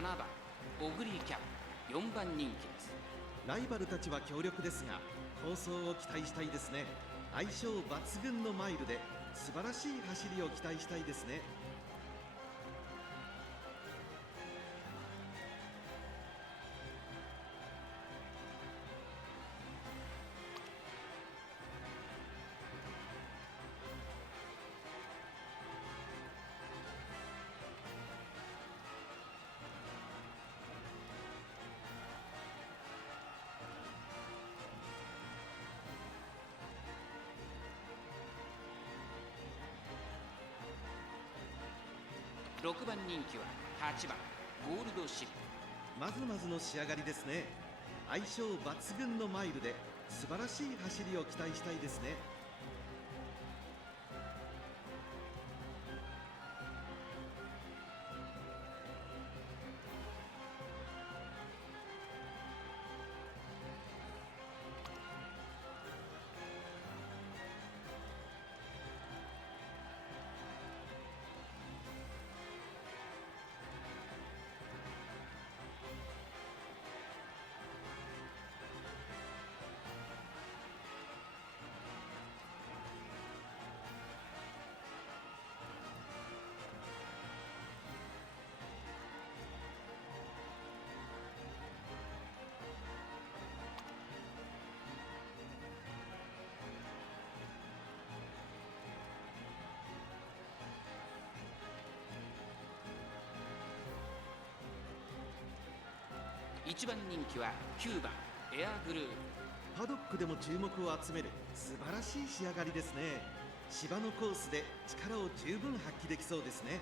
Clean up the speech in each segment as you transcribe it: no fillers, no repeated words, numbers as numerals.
7番オグリーキャップ4番人気です。ライバルたちは強力ですが、好走を期待したいですね。相性抜群のマイルで素晴らしい走りを期待したいですね。6番人気は8番ゴールドシルク。まずまずの仕上がりですね。相性抜群のマイルで素晴らしい走りを期待したいですね。1番人気は9番エアグルーヴ。パドックでも注目を集める素晴らしい仕上がりですね。芝のコースで力を十分発揮できそうですね。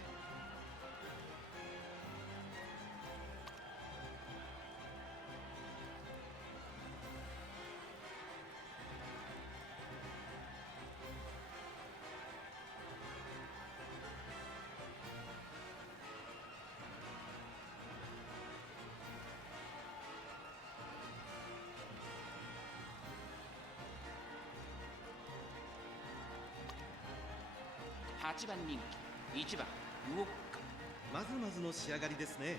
8番人気1番ウォッカ。まずまずの仕上がりですね。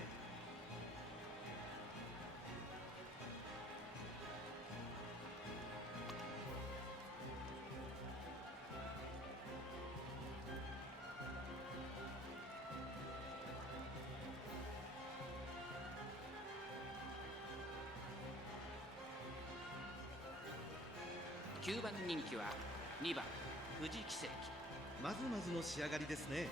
9番人気は2番富士奇跡。まずまずの仕上がりですね。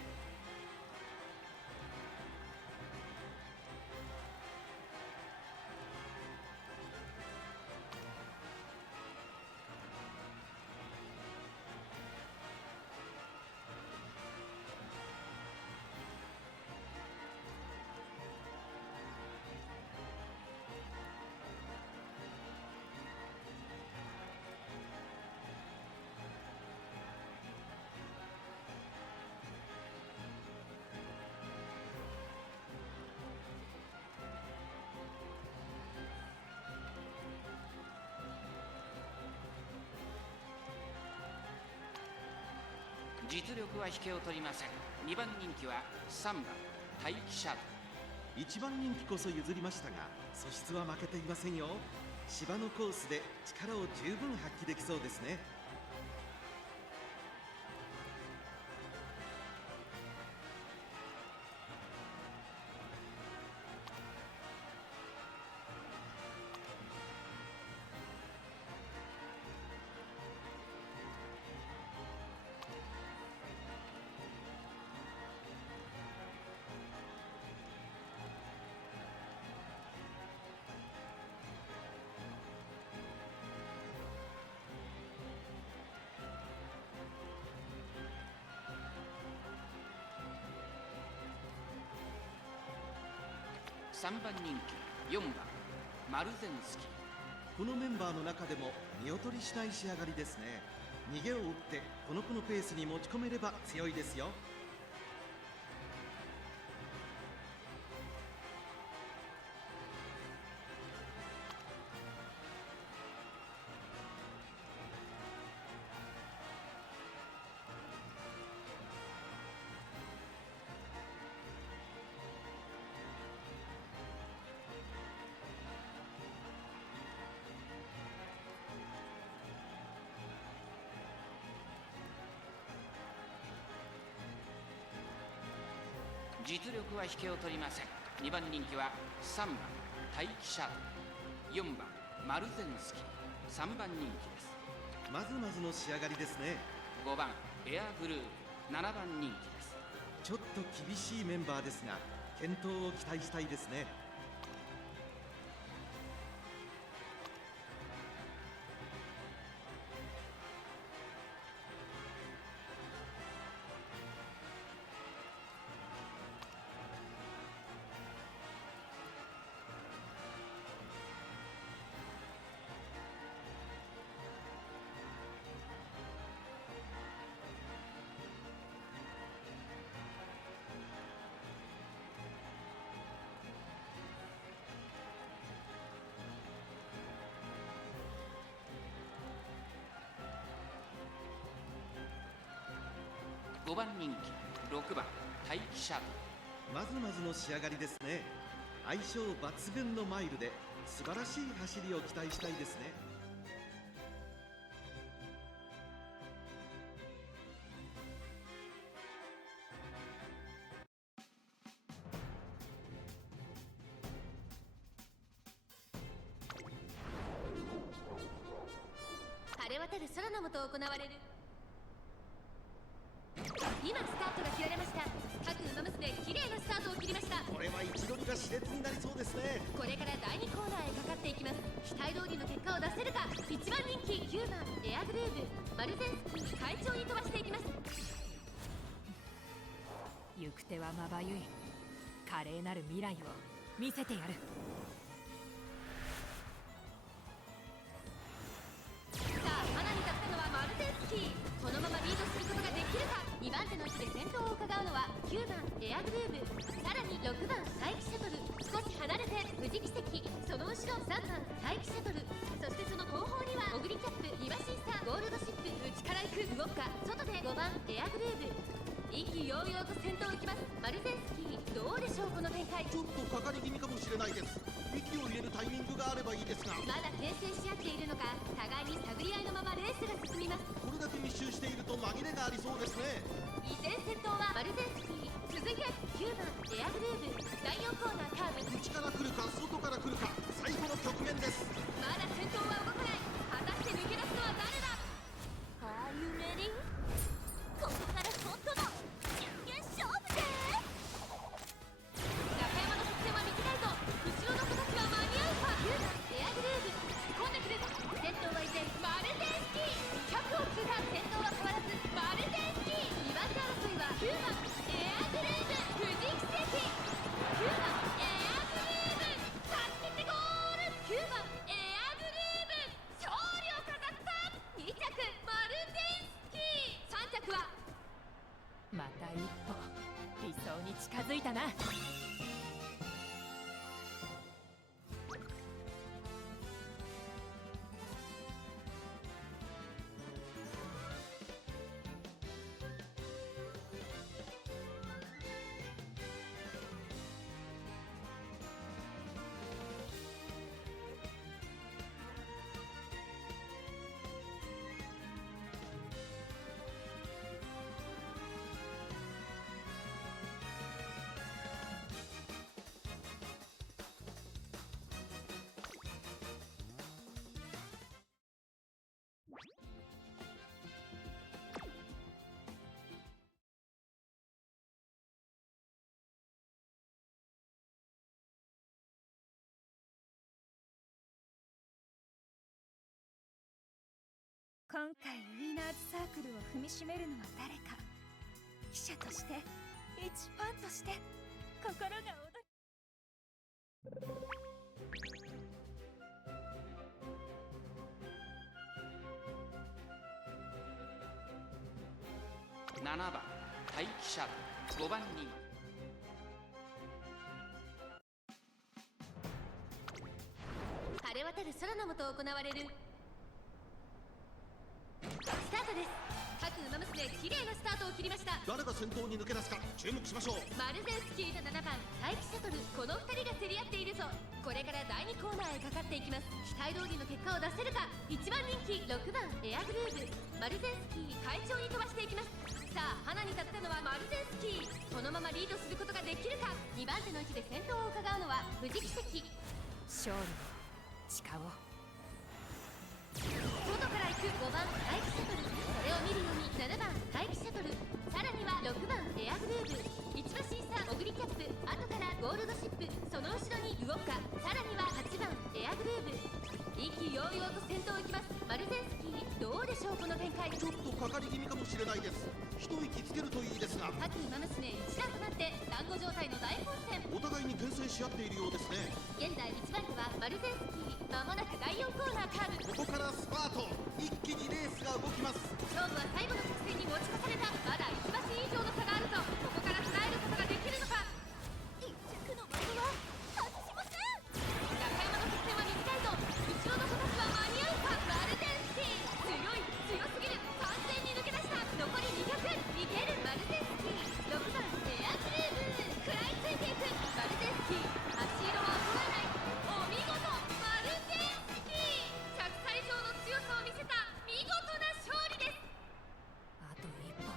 実力は引けを取りません。2番人気は3番大気シャドウ。1番人気こそ譲りましたが、素質は負けていませんよ。芝のコースで力を十分発揮できそうですね。3番人気4番マルゼンスキ。このメンバーの中でも見劣りしない仕上がりですね。逃げを打ってこの子のペースに持ち込めれば強いですよ。実力は引けを取りません。2番人気は3番大気シャドウ、4番マルゼンスキー、3番人気です。まずまずの仕上がりですね。5番エアグルーヴ、7番人気です。ちょっと厳しいメンバーですが健闘を期待したいですね。5番人気6番大気シャドウ。まずまずの仕上がりですね。相性抜群のマイルで素晴らしい走りを期待したいですね。晴れ渡る空の下行われる。今スタートが切られました。各馬娘綺麗なスタートを切りました。これは位置取りが熾烈になりそうですね。これから第2コーナーへかかっていきます。期待通りの結果を出せるか。1番人気9番エアグルーヴ、マルゼンスキー快調に飛ばしていきます。行く手はまばゆい。華麗なる未来を見せてやる。さあ花に立ったのはマルゼンスキー。このままリードすることができるか。2番手の位置で先頭を伺うのは9番エアグルーヴ、さらに6番大気シャトル。少し離れて富士奇跡、その後ろ3番大気シャトル、そしてその後方にはオグリキャップ、イワシンサゴールドシップ。内から行く動くか。外で5番エアグルーヴ。意気揚々と先頭を行きます。マルゼンスキーどうでしょうこの展開。ちょっとかかり気味かもしれないです。息を入れるタイミングがあればいいですが、まだ牽制し合っているのか、互いに探り合いのままレースが進みます。これだけ密集していると紛れがありそうですね。依然先頭はマルゼンスキー、続いて9番エアグルーヴ。第4コーナーカーブ。内から来るか外から来るか、最後の局面です。まだ先頭は動かない。果たして抜け出すのは誰だ。Are you ready? ここから本当の真剣勝負で。中山の作戦は短いぞ。後ろの子たちは間に合うか。9番エアグルーヴ突っ込んでくる。先頭は依然マルゼンスキー。100を通過。先頭は変わらずマルゼンスキー。2番手争いは9番エアグルーヴ、富士奇跡。9番エアグルーヴ勝ち切ってゴール。9番エアグルーヴ勝利を飾った。2着マルゼンスキー、3着はまた一歩理想に近づいたな。今回ウィナーズサークルを踏みしめるのは誰か。記者として一ファンとして心が躍7番大気シャドウ、5番人晴れ渡る空の下行われる。スタートです。各ウマ娘綺麗なスタートを切りました。誰が先頭に抜け出すか注目しましょう。マルゼンスキーと7番大気シャトル、この2人が競り合っているぞ。これから第2コーナーへかかっていきます。期待通りの結果を出せるか。1番人気6番エアグルーヴ、マルゼンスキー快調に飛ばしていきます。さあ花に立ったのはマルゼンスキー、このままリードすることができるか。2番手の位置で先頭を伺うのは富士奇跡。勝利を誓おう。外から行く5番大気シャトル、それを見るように7番大気シャトル、さらには6番エアグルーヴ、1馬審査オグリキャップ、後からゴールドシップ、その後ろにウォッカ、さらには8番エアグルーヴ。意気揚々と先頭行きます。マルゼンスキーどうでしょうこの展開。ちょっとかかり気味かもしれないです。一息つけるといいですが。各馬娘一覧となって団子状態の大混戦。お互いに牽制し合っているようですね。現在1番手はマルゼンスキー、まもなく第4コーナーカーブ。ここからスパート、一気にレースが動きます。勝負は最後の直線に持ち越された。まだ1馬身以上の差があるぞ。ここから捉えることができるのか。1着の的は外しません。中山の直線は短いぞ。後ろの子たちは間に合うか。マルゼンスキー強い、強すぎる、完全に抜け出した。残り200いける。マルゼンスキー6番エアグルーヴ、食らいついていく。マルゼンスキー足色は衰えない。お見事マルゼンスキー、100歳以上の強さを見せた見事な勝利です。あと一歩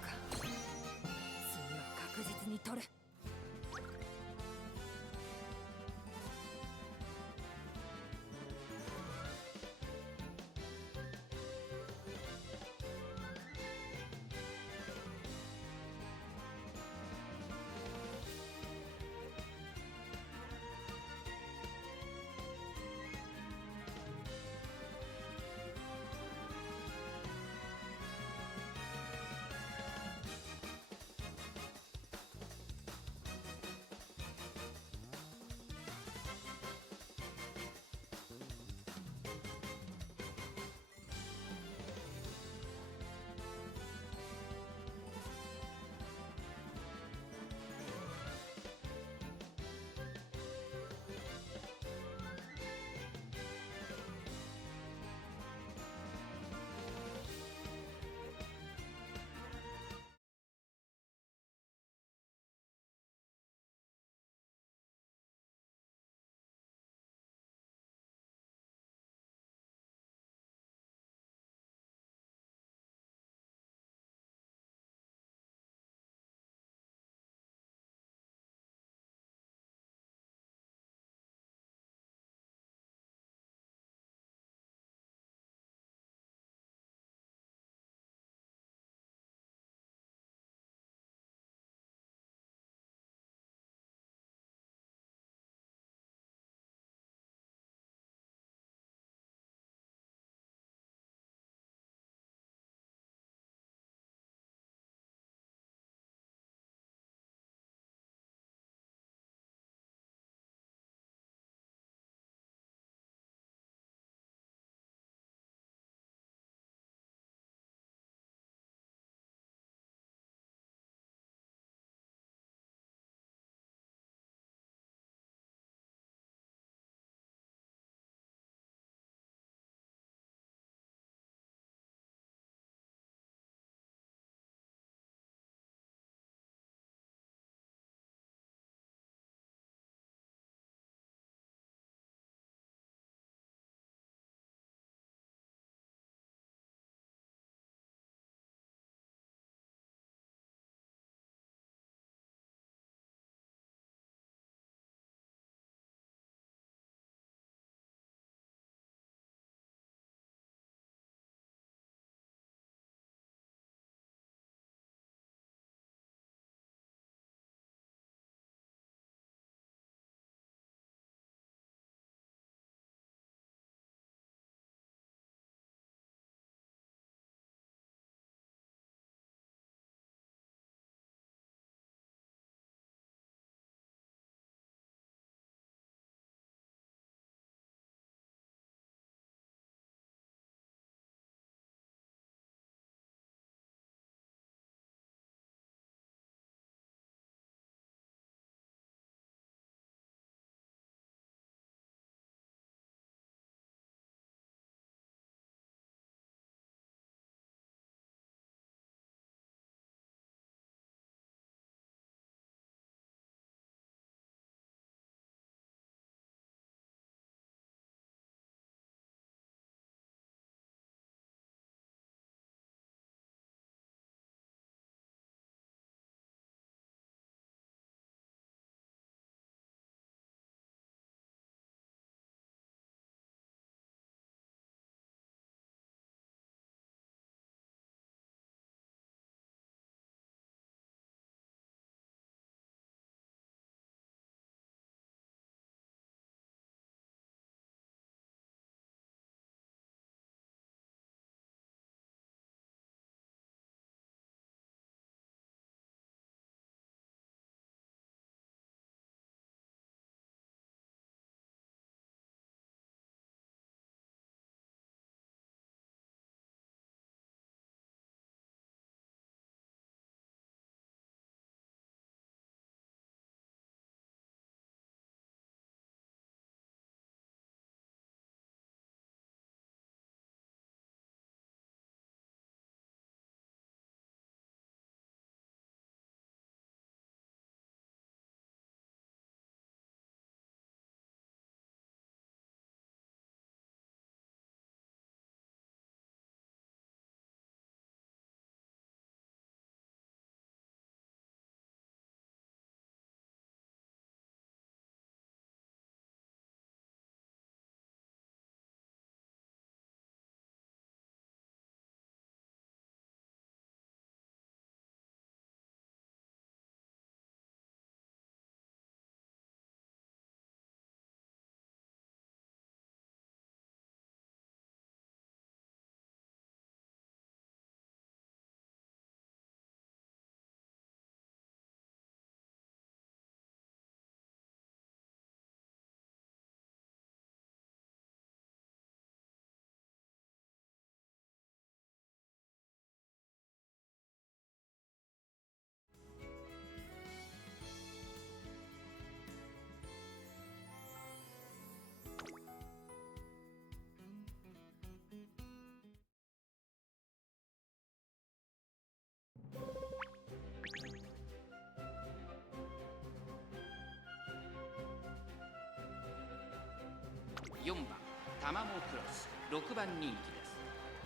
タマモクロス6番人気です。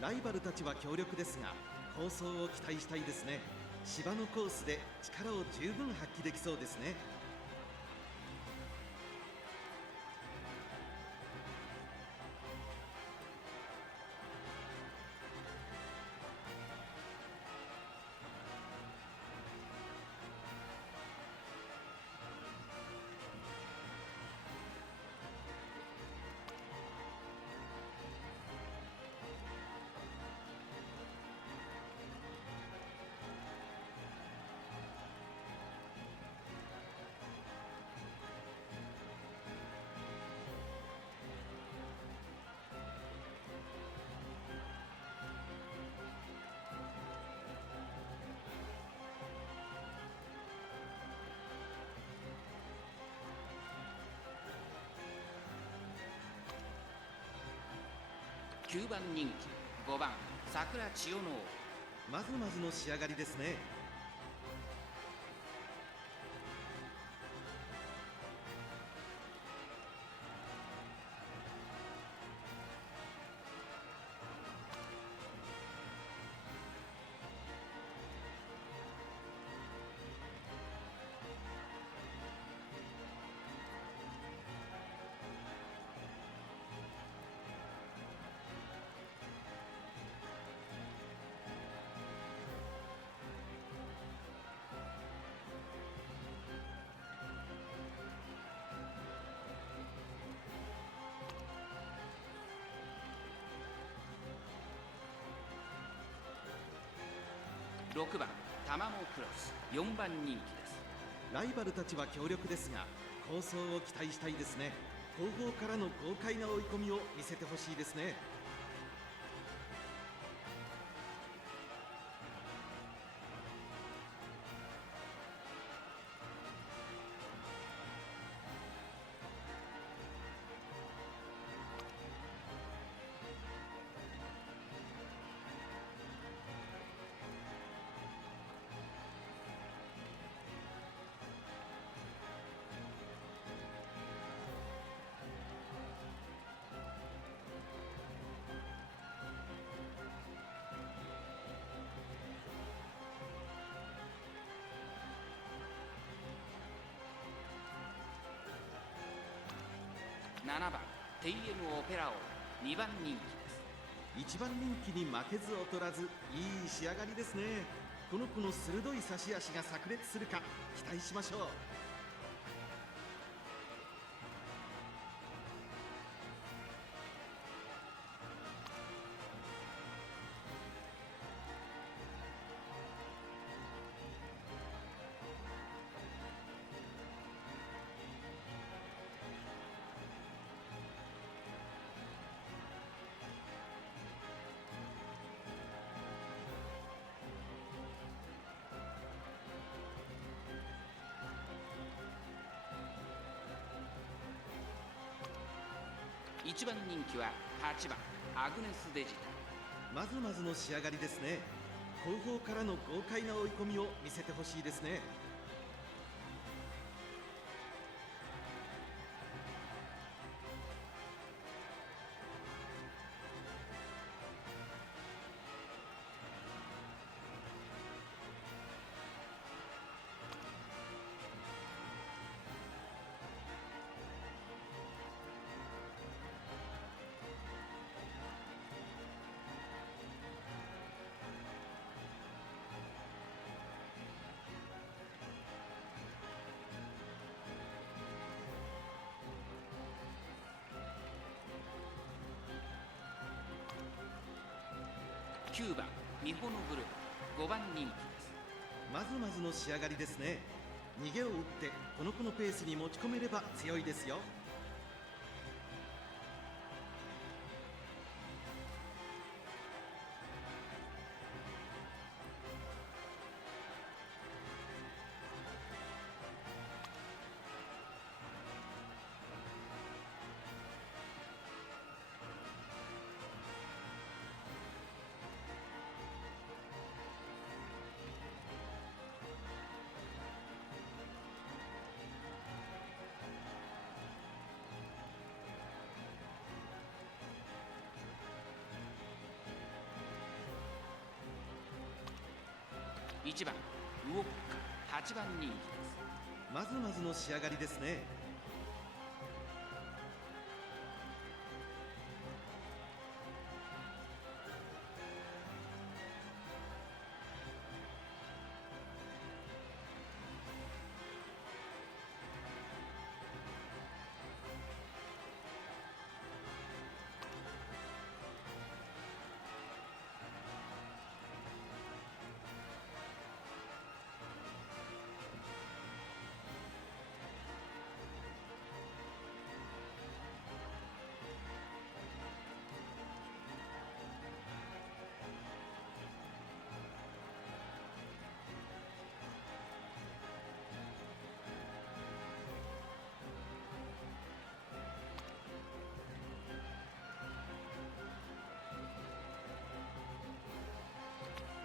ライバルたちは強力ですが、構想を期待したいですね。芝のコースで力を十分発揮できそうですね。9番人気5番桜千代のまずまずの仕上がりですね。6番タマモクロス4番人気です。ライバルたちは強力ですが、構想を期待したいですね。後方からの豪快な追い込みを見せてほしいですね。7番テイエムオペラ王2番人気です。1番人気に負けず劣らず、いい仕上がりですね。この子の鋭い差し足が炸裂するか期待しましょう。1番人気は8番アグネスデジタ。まずまずの仕上がりですね。後方からの豪快な追い込みを見せてほしいですね。9番ミホノブル5番人気です。まずまずの仕上がりですね。逃げを打ってこの子のペースに持ち込めれば強いですよ。1番ウオッカ8番人気です。まずまずの仕上がりですね。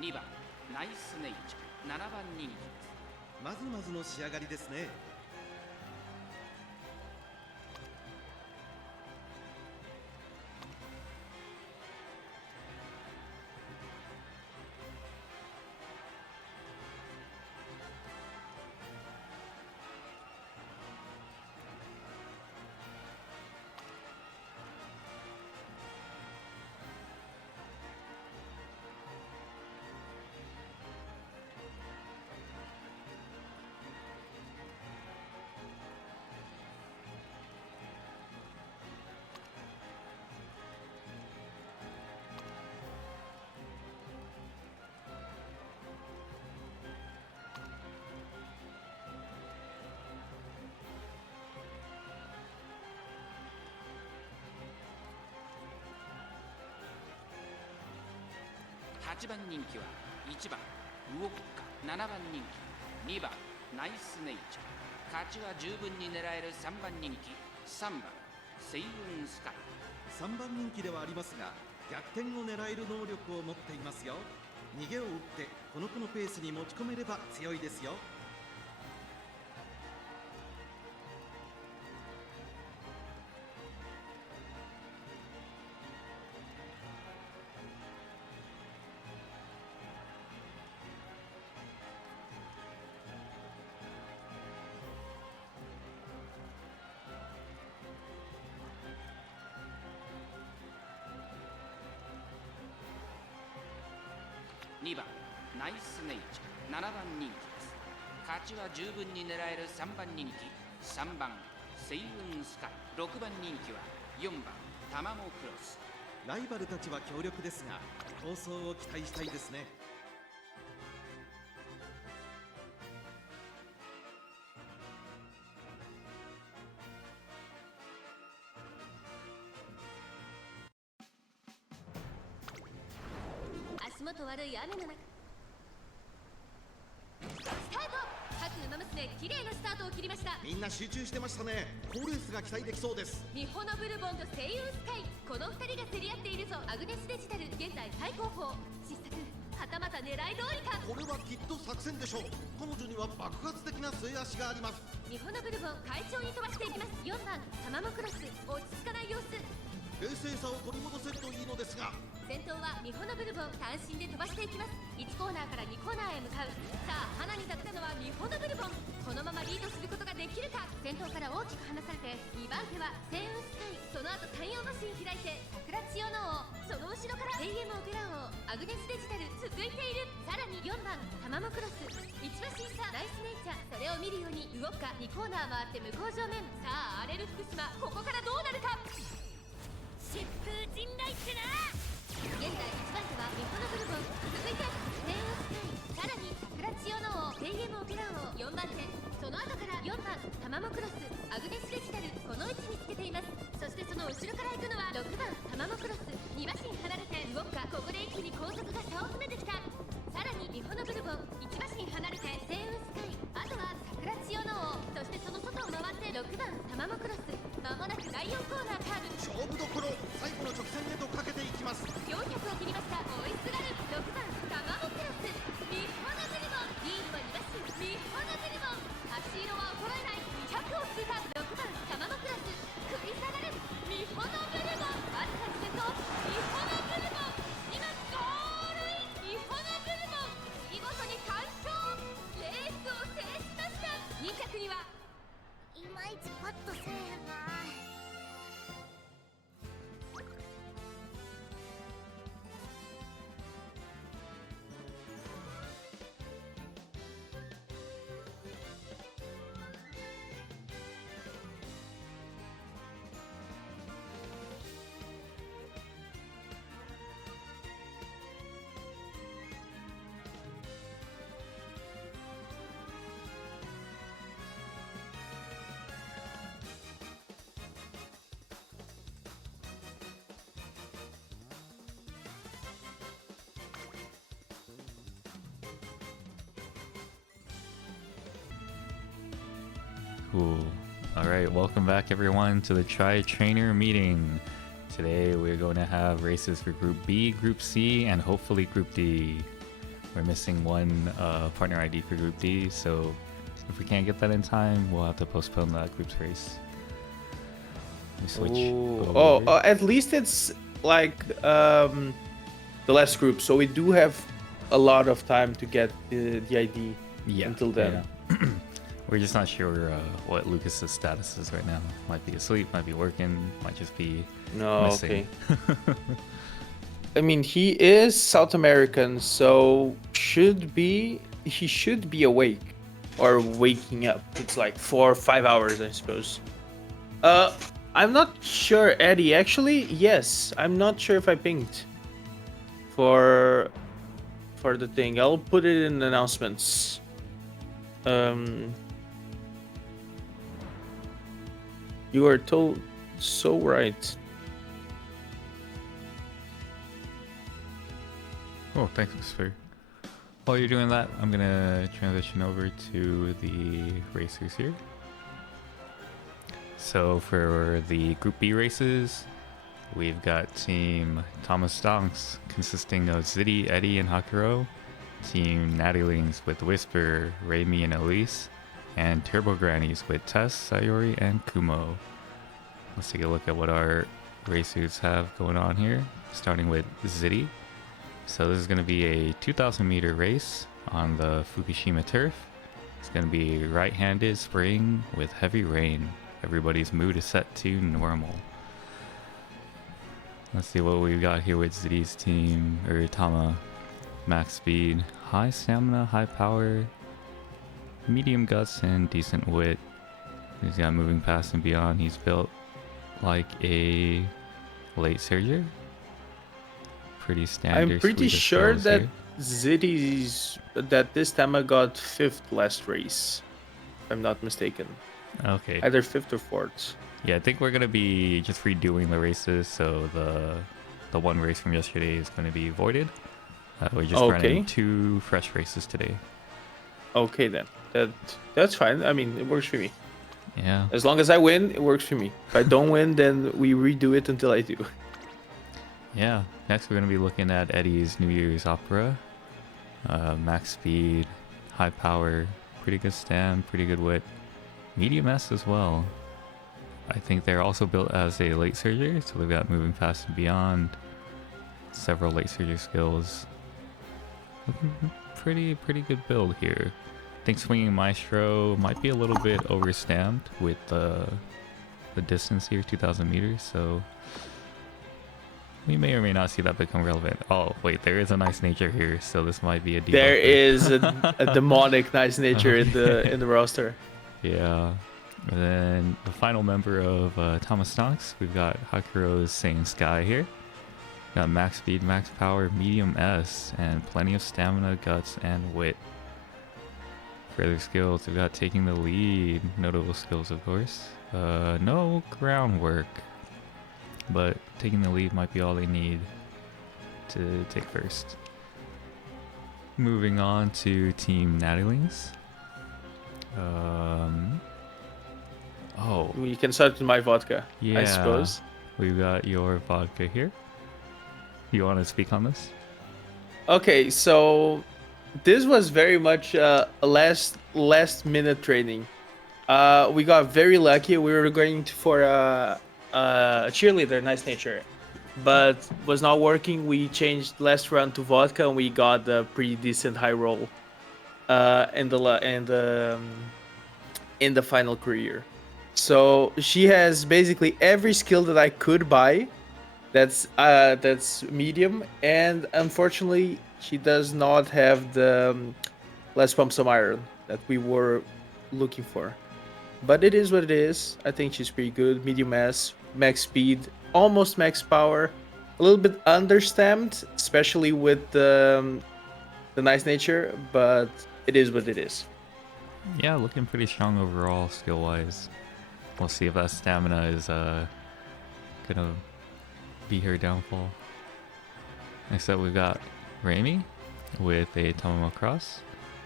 2番ナイスネイチャー7番人気です。まずまずの仕上がりですね。8番人気は1番ウオッカ7番人気、2番ナイスネイチャー、勝ちは十分に狙える3番人気、3番星雲スカイ。3番人気ではありますが、逆転を狙える能力を持っていますよ。逃げを打ってこの子のペースに持ち込めれば強いですよ。2番ナイスネイチャー7番人気です。勝ちは十分に狙える3番人気、3番星雲スカイ。6番人気は4番タマモクロス。ライバルたちは強力ですが、構想を期待したいですね。足元悪い雨の中スタート。各馬娘綺麗なスタートを切りました。みんな集中してましたね。好レースが期待できそうです。ミホノブルボンと星雲スカイ、この2人が競り合っているぞ。アグネスデジタル現在最高峰。失策、はたまた狙い通りか。これはきっと作戦でしょう。彼女には爆発的な末足があります。ミホノブルボン快調に飛ばしていきます。4番タマモクロス、落ち着かない様子。冷静さを取り戻せるといいのですが。先頭はミホノブルボン、単身で飛ばしていきます。1コーナーから2コーナーへ向かう。さあ花に立ったのはミホノブルボン。このままリードすることができるか。先頭から大きく離されて2番手は星雲スカイ、その後太陽マシン開いて桜千代の王、その後ろから AM オペラ王、アグネスデジタル続いている。さらに4番タマモクロス、1馬審査ナイスネイチャー、それを見るように動くか。2コーナー回って向こう正面。さあ荒れる福島、ここからどうなるか。疾風陣雷ってな。現在1番手はミホノブルボン、続いて星雲スカイ、さらに桜千代の王、AM オペラ王、4番手。その後から4番タマモクロス、アグネスデジタル、この位置につけています。そしてその後ろから行くのは6番タマモクロス。2馬身離れて動くか。ここで一気に後続が差を詰めてきた。さらにミホノブルボン1馬身離れて星雲スカイ、あとは桜千代の王、そしてその外を回って6番タマモクロス。まもなく第4コーナーカーブ。勝負どころ、最後の直線へとかけていきます。400を切りました。追いすがる6番タマモクロス、ミホノブルボン、リードは2馬身ミホノブルボン。足色は衰えない。200を通過。6番タマモクロス、食い下がるミホノブルボン、わずかに先頭ミホノブルボン。今ゴールイン。ミホノブルボン見事に完走。Cool. All right, welcome back everyone to the Tri Trainer meeting. Today we're going to have races for Group B, Group C, and hopefully Group D. We're missing one partner ID for Group D, so if we can't get that in time, we'll have to postpone that group's race. We switch over. At least it's like the last group, so we do have a lot of time to get the ID until then. Yeah. We're just not sure what Lucas's status is right now. Might be asleep, might be working, might just be missing. Okay. I mean, he is South American, so he should be awake or waking up. It's like 4 or 5 hours, I suppose. I'm not sure, Eddie. Actually, yes. I'm not sure if I pinged for the thing. I'll put it in announcements. You are told so right. Oh, thanks, Sphere. While you're doing that, I'm gonna transition over to the racers here. So for the Group B races, we've got Team Thomas Stonks consisting of Ziddy, Eddie, and Hakuro. Team Natty Lings with Whisper, Raimi, and Elise. And Turbo Grannies with Tess, Sayori, and Kumo. Let's take a look at what our racers have going on here, starting with Ziddy. So this is going to be a 2,000 meter race on the Fukushima turf. It's going to be right-handed spring with heavy rain. Everybody's mood is set to normal. Let's see what we've got here with Ziddy's team, or Tama. Max speed, high stamina, high power, medium guts, and decent wit. He's got moving past and beyond. He's built like a late surger. Pretty standard. I'm pretty sure that here. that this time I got 5th last race, if I'm not mistaken. Okay. Either 5th or 4th. Yeah, I think we're gonna be just redoing the races, so the one race from yesterday is gonna be voided. We're just running 2 fresh races today. Okay then, that's fine. I mean, it works for me. Yeah. As long as I win, it works for me. If I don't win, then we redo it until I do. Yeah. Next, we're gonna be looking at Eddie's New Year's Opera. Max speed, high power, pretty good stam, pretty good wit, medium S as well. I think they're also built as a late surger, so they've got moving fast and beyond, several late surger skills. Pretty good build here. I think swinging Maestro might be a little bit overstamped with the distance here, 2,000 meters, so we may or may not see that become relevant. Oh wait, there is a nice nature here, so this might be a debuff. There is a demonic nice nature in the roster. Yeah. And then the final member of Thomas Stonks, we've got Hakuro's Saiyan Sky here. Got max speed, max power, medium S, and plenty of stamina, guts, and wit. Further skills, we've got taking the lead, notable skills of course. No groundwork, but taking the lead might be all they need to take first. Moving on to Team Nattilings. You can start with my vodka, yeah, I suppose. We've got your vodka here. You want to speak on this? Okay, so this was very much a last minute training. We got very lucky. We were going for a cheerleader, nice nature, but was not working. We changed last round to vodka, and we got a pretty decent high roll in the final career. So she has basically every skill that I could buy. That's medium, and unfortunately she does not have the Let's Pump Some Iron that we were looking for. But it is what it is. I think she's pretty good. Medium S, max speed, almost max power, a little bit understamped, especially with the nice nature, but it is what it is. Yeah, looking pretty strong overall skill wise. We'll see if that stamina is gonna be her downfall. Next up we've got Raimi with a Tamamo cross.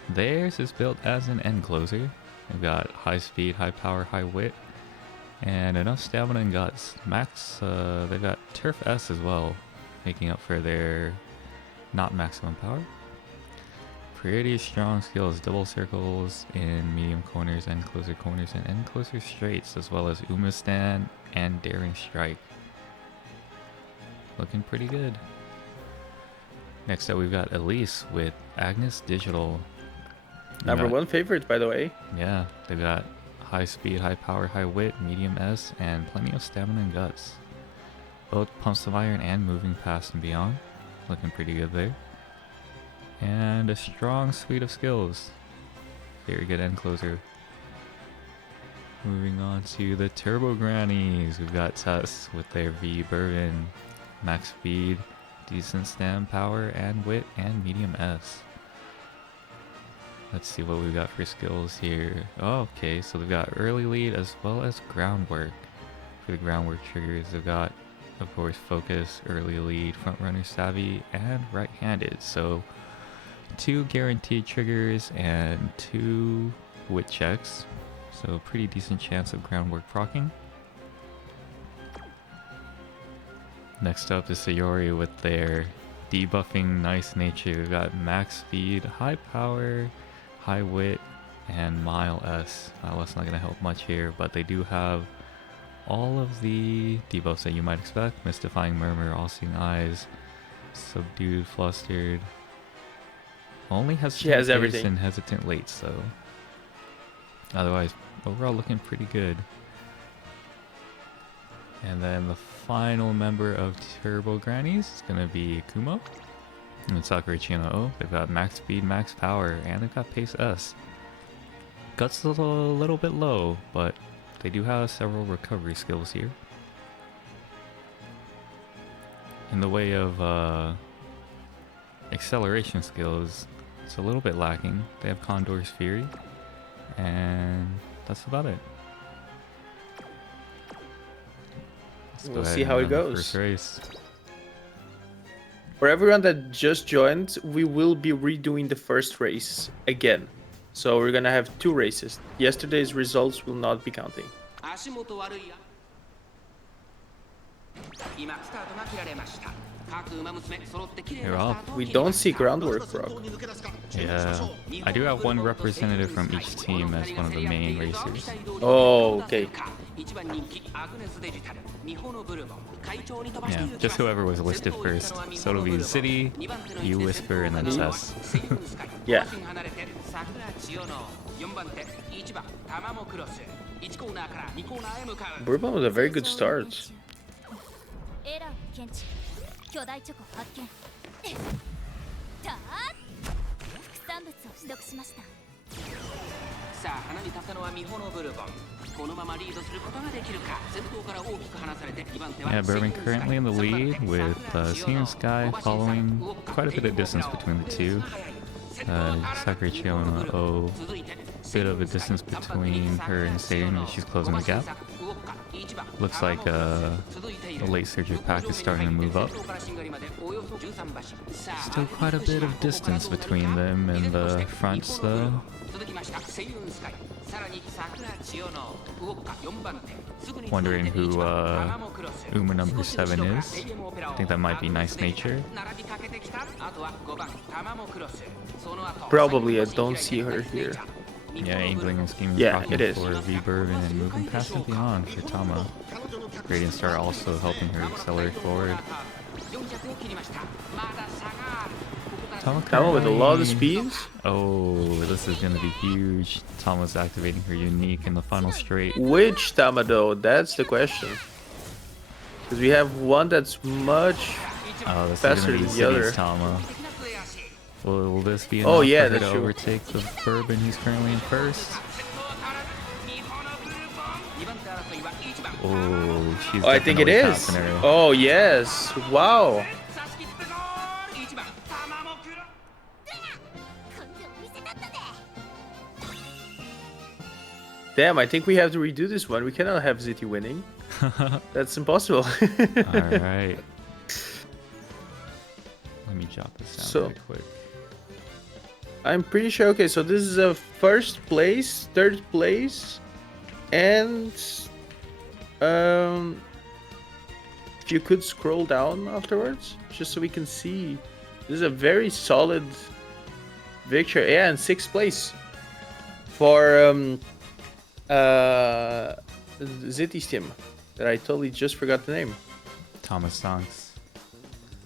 Theirs is built as an end closer. They've got high speed, high power, high wit, and enough stamina and guts. Max, they've got Turf S as well, making up for their not maximum power. Pretty strong skills, double circles in medium corners and closer corners and end closer straights, as well as Umamusume and Daring Strike. Looking pretty good. Next up, we've got Elise with Agnes Digital. Number one favorite, by the way. Yeah, they've got high speed, high power, high wit, medium S, and plenty of stamina and guts. Both pumps of iron and moving past and beyond. Looking pretty good there. And a strong suite of skills. Very good end closer. Moving on to the Turbo Grannies. We've got Tess with their V Bourbon, max speed, decent stam power and wit, and medium S. Let's see what we've got for skills here. Oh, okay, so they've got early lead as well as groundwork. For the groundwork triggers, they've got, of course, focus, early lead, front runner savvy, and right-handed. So 2 guaranteed triggers and 2 wit checks. So pretty decent chance of groundwork proccing. Next up is Sayori with their debuffing nice nature. We've got max speed, high power, high wit, and mile S. Mile S not going to help much here, but they do have all of the debuffs that you might expect. Mystifying Murmur, All-Seeing Eyes, Subdued, Flustered. Only has She has everything. And Hesitant Late, so otherwise overall looking pretty good. And then the final member of Turbo Grannies is going to be Kumo and Sakura Chino O. They've got max speed, max power, and they've got pace S. Guts a little bit low, but they do have several recovery skills here. In the way of acceleration skills, it's a little bit lacking. They have Condor's Fury, and that's about it. We'll see how it goes. First race. For everyone that just joined, we will be redoing the first race again. So we're gonna have 2 races. Yesterday's results will not be counting. You're off. We don't see groundwork, bro. Yeah, I do have one representative from each team as one of the main racers. Oh, okay. Yeah, just whoever was listed first. So it'll be City, you Whisper, and then Tess. Yeah. Bourbon was a very good start. エラーを検知巨大チョコ発見たー副産物を取得しました。さあ花に立ったのはミホのブルボン。このままリードすることができるか。先頭から大きく離されて2番手は Yeah, Bourbon currently in the lead with Seeing Sky following quite a bit of distance between the two. Sakura Chiona O, bit of a distance between her and Satan, but she's closing the gap. Looks like the late surgery pack is starting to move up. Still quite a bit of distance between them and the fronts though. Wondering who Uma number 7 is. I think that might be Nice Nature. Probably, I don't see her here. Yeah, Angling and Scheming Yeah, it is. for V-Bourbon and moving past and beyond for Tama. Radiant Star also helping her accelerate forward. Tama with a lot of speeds. Oh, this is going to be huge. Tama's activating her unique in the final straight. Which Tama though? That's the question. Because we have one that's much Oh, this faster is going to be than the other. City's Tama. Will this be enough Oh, yeah, for her that's to true. overtake the Bourbon who's currently in first? Oh, she's Oh, I think it definitely is. passing her. Oh, yes. Wow. Damn, I think we have to redo this one. We cannot have Ziti winning. That's impossible. Alright. Let me jot this down So- very quick. I'm pretty sure. Okay, so this is a first place, third place, and if you could scroll down afterwards, just so we can see, this is a very solid victory. Yeah, in sixth place for Zitty's team. That I totally just forgot the name. Thomas Stonks.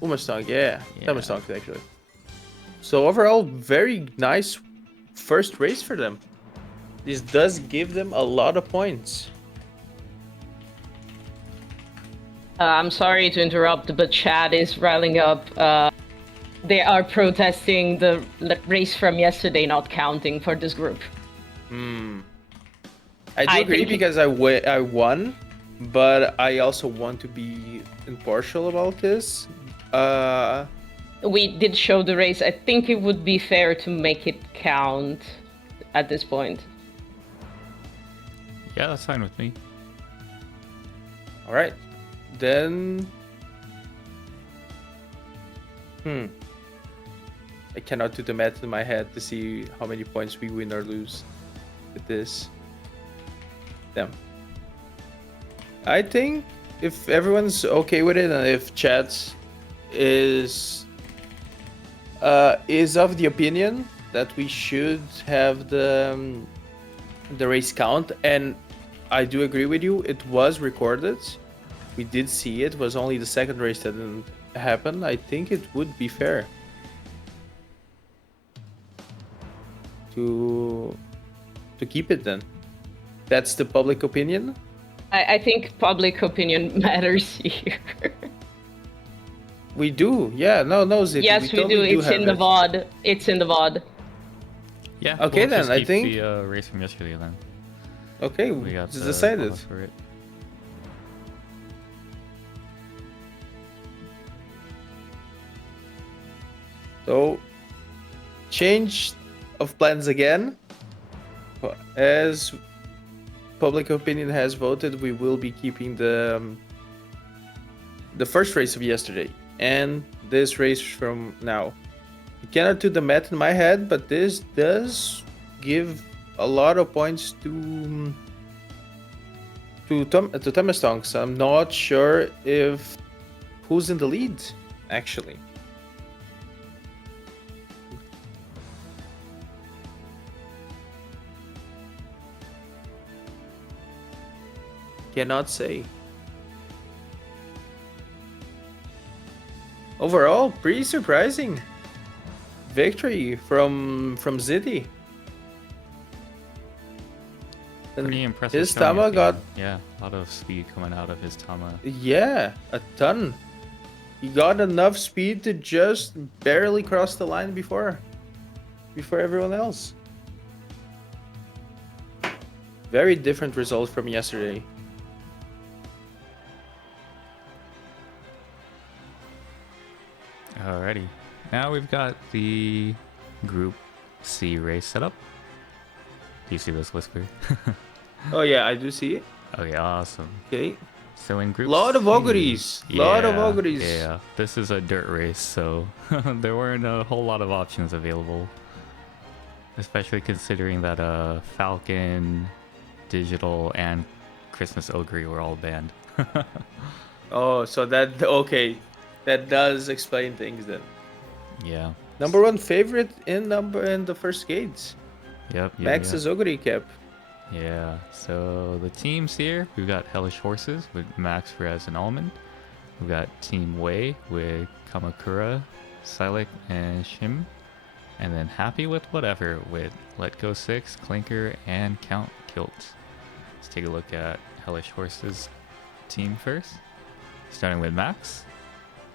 Umamusume, yeah. Yeah. Thomas actually. So overall, very nice first race for them. This does give them a lot of points. I'm sorry to interrupt, but chat is riling up. They are protesting the race from yesterday not counting for this group. I do agree because I won, but I also want to be impartial about this. We did show the race. I think it would be fair to make it count at this point. Yeah, that's fine with me. All right, then. I cannot do the math in my head to see how many points we win or lose with this. Damn. I think if everyone's okay with it and if chat is of the opinion that we should have the race count, and I do agree with you, it was recorded. We did see it. It was only the second race that didn't happen. I think it would be fair to keep it then. That's the public opinion. I think public opinion matters here. We do, yeah. No, Zitty. Yes, we do. totally It's in the have it. VOD. It's in the VOD. Yeah. Okay, we'll then, just I keep think- the race from yesterday then. Okay, We got it's the decided. bonus for it. So, change of plans again. As public opinion has voted, we will be keeping the first race of yesterday and this race from now. I cannot do the math in my head, but this does give a lot of points to Thomas Tonks. I'm not sure if who's in the lead actually. Cannot say. Overall, pretty surprising victory from Zitty. And Pretty impressive. his showing Tama at the got end. Yeah, a lot of speed coming out of his Tama. a ton. He got enough speed to just barely cross the line before everyone else. Very different result from yesterday. Alrighty. Now we've got the Group C race set up. Do you see this, Whisper? Oh yeah, I do see it. Okay, awesome. Okay. So in Group Lot of C, auguries. Lot of auguries. Yeah, this is a dirt race, so there weren't a whole lot of options available. Especially considering that Falcon, Digital, and Christmas Ogre were all banned. Oh, so that okay. That does explain things then. Yeah. Number one favorite in the first gates. Yep. Max's Ogre cap. Yeah, so the teams here, we've got Hellish Horses with Max Perez and Almond. We've got Team Wei with Kamakura, Silik, and Shim. And then Happy with Whatever with Let Go 6, Clinker, and Count Kilt. Let's take a look at Hellish Horses team first. Starting with Max.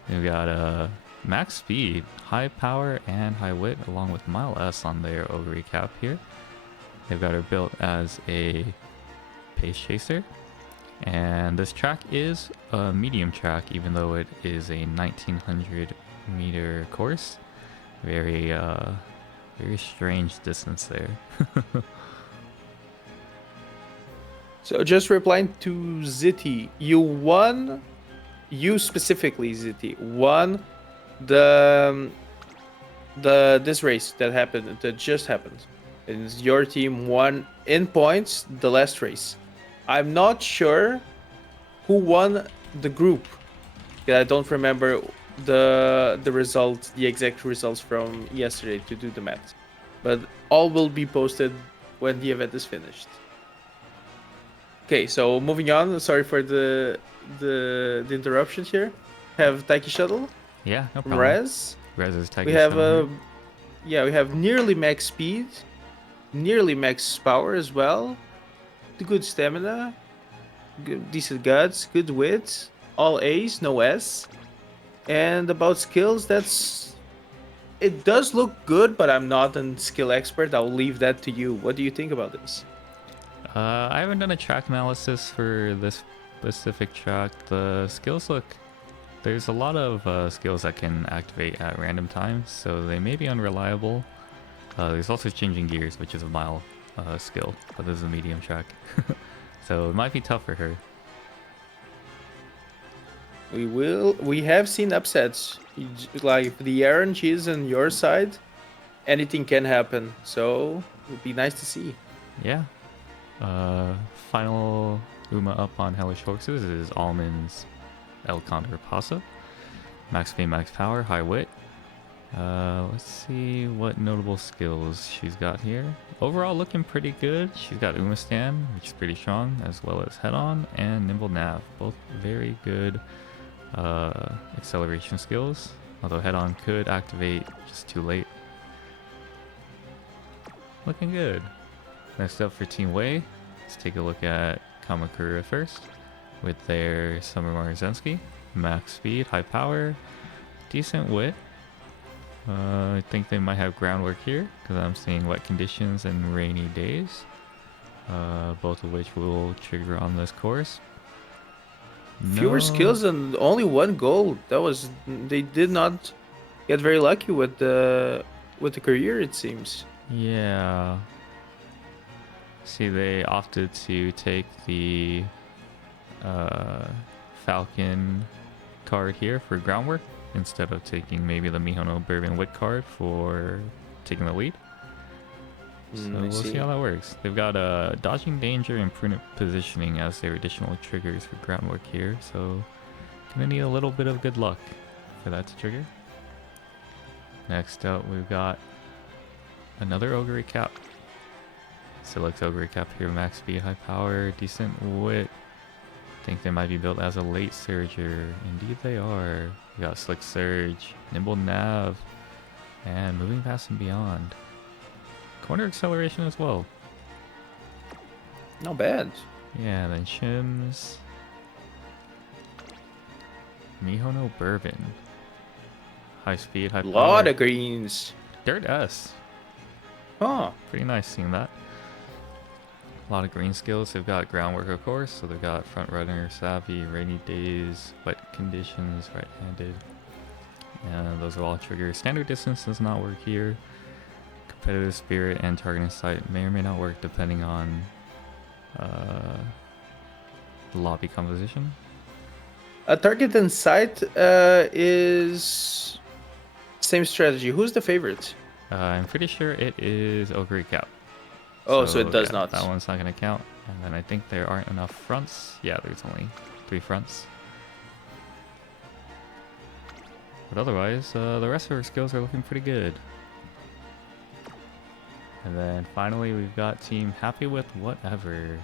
We've got Max Speed, High Power, and High Wit, along with Mile S on their Ogre cap here. They've got her built as a pace chaser, and this track is a medium track, even though it is a 1900 meter course. Very strange distance there. So just replying to Zitty, you specifically, Zitty, won the This race that just happened. And your team won in points the last race. I'm not sure who won the group. Yeah, I don't remember the exact results from yesterday to do the math. But all will be posted when the event is finished. Okay, so moving on. Sorry for the interruptions here. Have Taiki Shuttle Yeah, no from problem. Rez. Rez's We Tiger have Shuttle here. we have nearly max speed, nearly max power as well. Good stamina, good decent guts, good wit, all A's, no S. And about skills, it does look good, but I'm not a skill expert. I'll leave that to you. What do you think about this? I haven't done a track analysis for this specific track. The skills look... There's a lot of skills that can activate at random times, so they may be unreliable. There's also changing gears, which is a mile skill, but this is a medium track. So it might be tough for her. We have seen upsets. Like if the RNG is on your side, anything can happen. So it would be nice to see. Yeah. Final Uma up on Hellish Horses is Almond's El Condor Pasa. Max speed, max power, high wit. Let's see what notable skills she's got here. Overall looking pretty good. She's got Umastan, which is pretty strong, as well as Head On and Nimble Nav. Both very good acceleration skills. Although Head On could activate just too late. Looking good. Next up for Team Wei, let's take a look at Kamakura first. With their Summer Marzensky. Max speed, high power, decent wit. I think they might have groundwork here, because I'm seeing wet conditions and rainy days. Both of which will trigger on this course. Fewer skills and only one goal. They did not get very lucky with the career, it seems. Yeah. See, they opted to take the Falcon card here for groundwork instead of taking maybe the Mihono Bourbon Wit card for taking the lead. So we'll see how that works. They've got dodging danger and prudent positioning as their additional triggers for groundwork here, so gonna need a little bit of good luck for that to trigger. Next up, we've got another Ogre Cap. Select Ogre Cap here, max speed, high power, decent wit. Think they might be built as a late surger. Indeed they are. We got Slick Surge, Nimble Nav, and Moving Past and Beyond. Corner acceleration as well. Not bad. Yeah, then Shims. Mihono Bourbon. High speed, high power. Lot of greens. Dirt S. Huh. Pretty nice seeing that. A lot of green skills. They've got groundwork, of course, so they've got front runner, savvy, rainy days, wet conditions, right-handed. And those are all triggers. Standard distance does not work here. Competitive spirit and targeting sight may or may not work depending on the lobby composition. A target and sight is same strategy. Who's the favorite? I'm pretty sure it is Ogre Cap. Oh, so it does not. That one's not going to count. And then I think there aren't enough fronts. Yeah, there's only 3 fronts. But otherwise, the rest of our skills are looking pretty good. And then finally, we've got Team Happy With Whatever.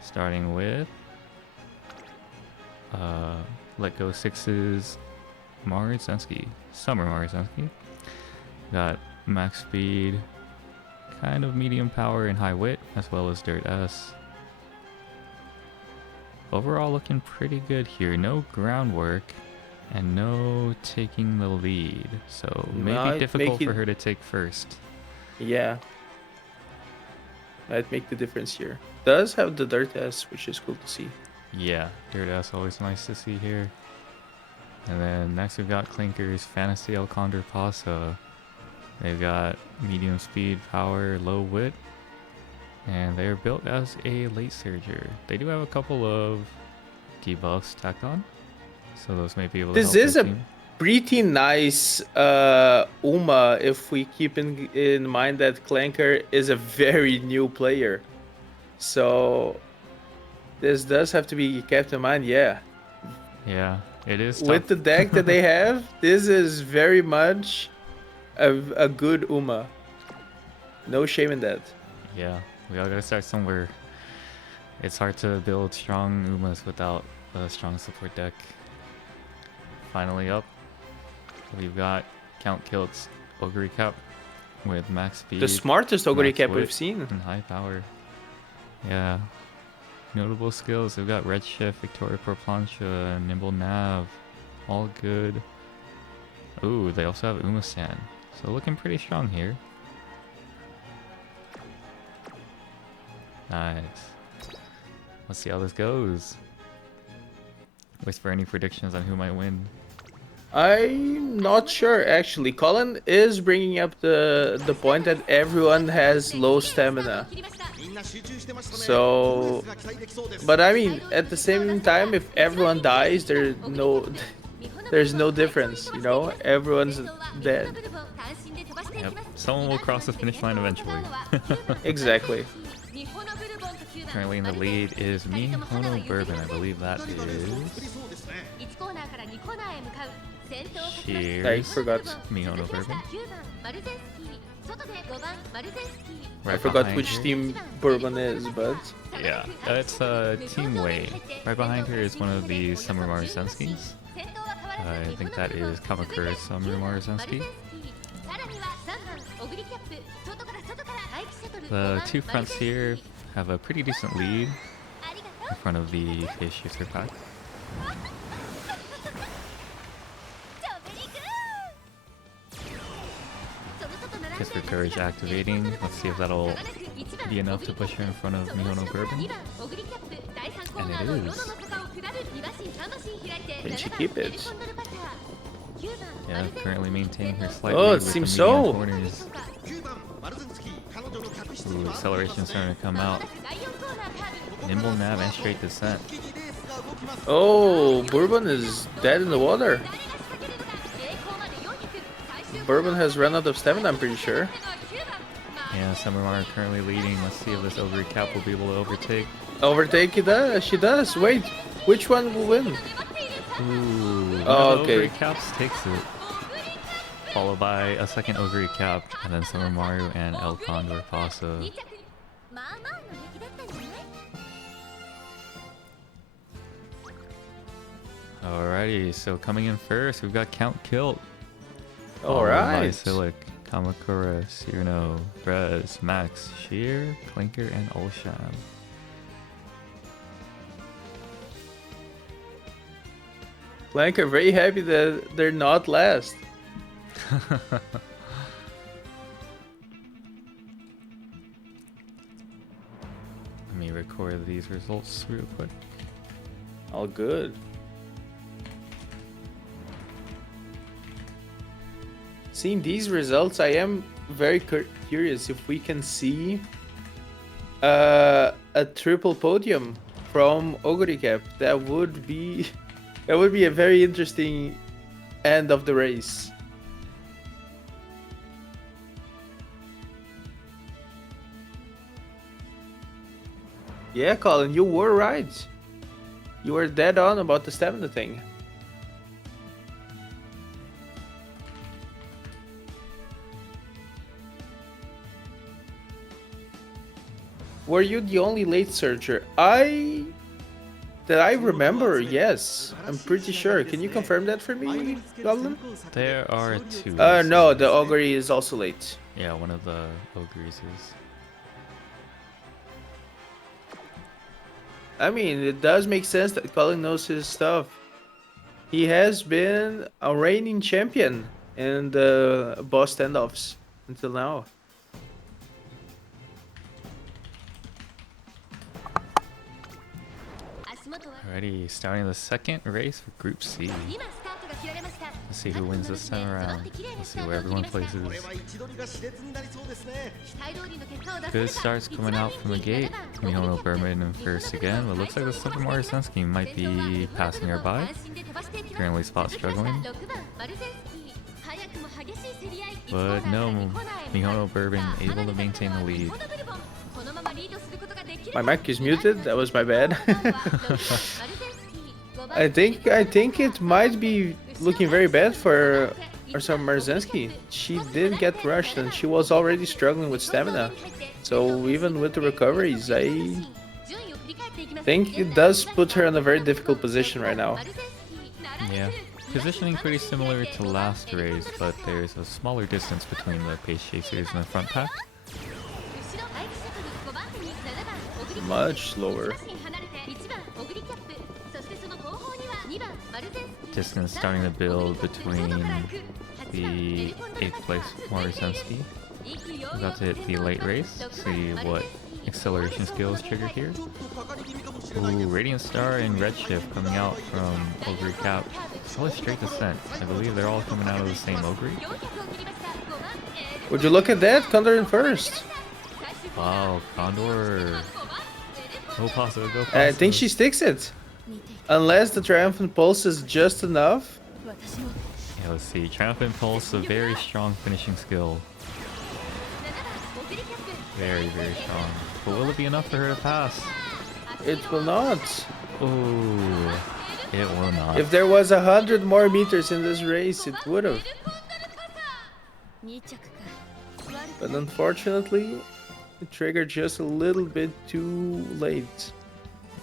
Starting with Let Go 6's Marzensky. Summer Marzensky. Got max speed, kind of medium power and high wit, as well as Dirt S. Overall looking pretty good here. No groundwork and no taking the lead. So maybe difficult for her to take first. Yeah. Might make the difference here. Does have the Dirt S, which is cool to see. Yeah, Dirt S always nice to see here. And then next we've got Clinker's Fantasy El Condor Pasa. They've got medium speed, power, low wit, and they are built as a late surger. They do have a couple of debuffs tacked on, so those may be able to help their team. pretty nice Uma if we keep in mind that Clanker is a very new player. So this does have to be kept in mind, yeah. Yeah, it is With tough. the deck that they have, this is very much a good Uma. No shame in that. Yeah, we all gotta start somewhere. It's hard to build strong Umas without a strong support deck. Finally up, we've got Count Kilt's Ogre Cap with max speed. The smartest Ogre max Cap wit, we've seen. and high power. Yeah. Notable skills, we've got Redshift, Victoria Pro Plancha, Nimble Nav. All good. Ooh, they also have Umasan. So looking pretty strong here. Nice. Let's see how this goes. Whisper any predictions on who might win. I'm not sure actually. Colin is bringing up the point that everyone has low stamina. So, but I mean, at the same time, if everyone dies, there's no difference, you know? Everyone's dead. Yep, someone will cross the finish line eventually. Exactly. Currently in the lead is Mihono Bourbon, I believe that is. Cheers. I forgot. Mihono Bourbon. I Right forgot behind which her- team Bourbon is, but Yeah, it's Team Wei. Right behind her is one of the Summer Marusenskis. I think that is Kamakura Summer Marusenski. The two fronts here have a pretty decent lead in front of the Face Shifter pack. Kiss for Courage activating. Let's see if that'll be enough to push her in front of Mihono Bourbon. And it is. can she keep it? Yeah, currently maintaining her slight Oh, lead it with the seems medium so. corners. Ooh, acceleration's starting to come out. Nimble Nav and straight descent. Oh, Bourbon is dead in the water. Bourbon has run out of stamina, I'm pretty sure. Yeah, Summer Maru currently leading. Let's see if this Ogre Cap will be able to overtake. Overtake it does. She does. Wait, which one will win? Ooh, Oh, one of the okay. Ogre Caps takes it. Followed by a second Ogre Cap, and then Summer Maru and El Condor Pasa. Alrighty, so coming in first, we've got Count Kilt. Alright. Silic, Kamakura, Cyrano, Rez, Max, Sheer, Clinker, and Olsham. Blank are very happy that they're not last. Let me record these results real quick. All good. Seeing these results, I am very curious if we can see a triple podium from Ogre Cap. That would be a very interesting end of the race. Yeah, Colin, you were right. You were dead on about the stamina thing. Were you the only late searcher? That I remember, yes. I'm pretty sure. Can you confirm that for me, Goblin? There are two. No, the Ogre is also late. Yeah, one of the ogres is. I mean, it does make sense that Colin knows his stuff. He has been a reigning champion in the boss standoffs until now. Alrighty, starting the second race for Group C. Let's see who wins this time around. Let's see where everyone places. Good starts coming out from the gate. Mihono Bourbon in first again, but looks like the Super Mario Sunsky might be passing her by. Currently spot struggling. But no, Mihono Bourbon able to maintain the lead. My mic is muted. That was my bad. I think it might be looking very bad for Arsav Marzensky. She did get rushed and she was already struggling with stamina. So even with the recoveries, I think it does put her in a very difficult position right now. Yeah, positioning pretty similar to last race, but there's a smaller distance between the pace chasers and the front pack. Much slower. Distance starting to build between the 8th place Morizensky. About to hit the late race, see what acceleration skills triggered here. Ooh, Radiant Star and Redshift coming out from Ogre Cap. Solid straight descent. I believe they're all coming out of the same Ogre. Would you look at that? Condor in first. Wow, Condor. Go positive, go positive. I think she sticks it. Unless the Triumphant Pulse is just enough. Yeah, let's see. Triumphant Pulse, a very strong finishing skill. Very, very strong. But will it be enough for her to pass? It will not. Ooh, it will not. If there was 100 more meters in this race, it would have. But unfortunately, it triggered just a little bit too late.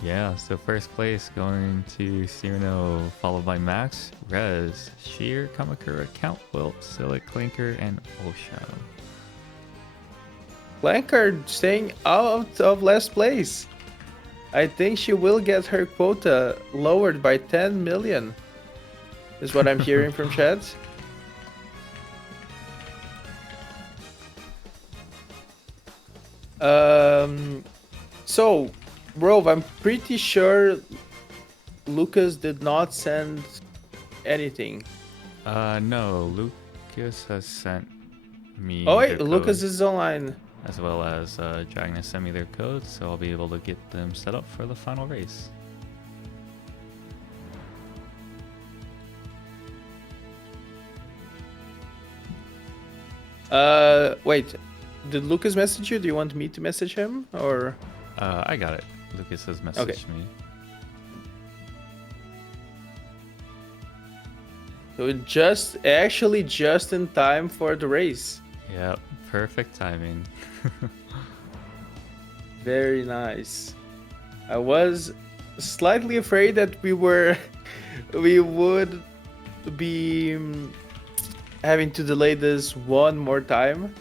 Yeah, so first place going to Cyrano, followed by Max, Rez, Sheer, Kamakura, Count, Wilt, Silic, Clinker, and Osha. Clanker staying out of last place. I think she will get her quota lowered by 10 million. Is what I'm hearing from chat. So, Rove, I'm pretty sure Lucas did not send anything. No, Lucas has sent me. Oh wait, their Lucas code, is online. as well as Dragon has sent me their code, so I'll be able to get them set up for the final race. Wait, did Lucas message you? Do you want me to message him or? I got it. Lucas has messaged me. So actually just in time for the race. Yep, perfect timing. Very nice. I was slightly afraid that we would be having to delay this one more time,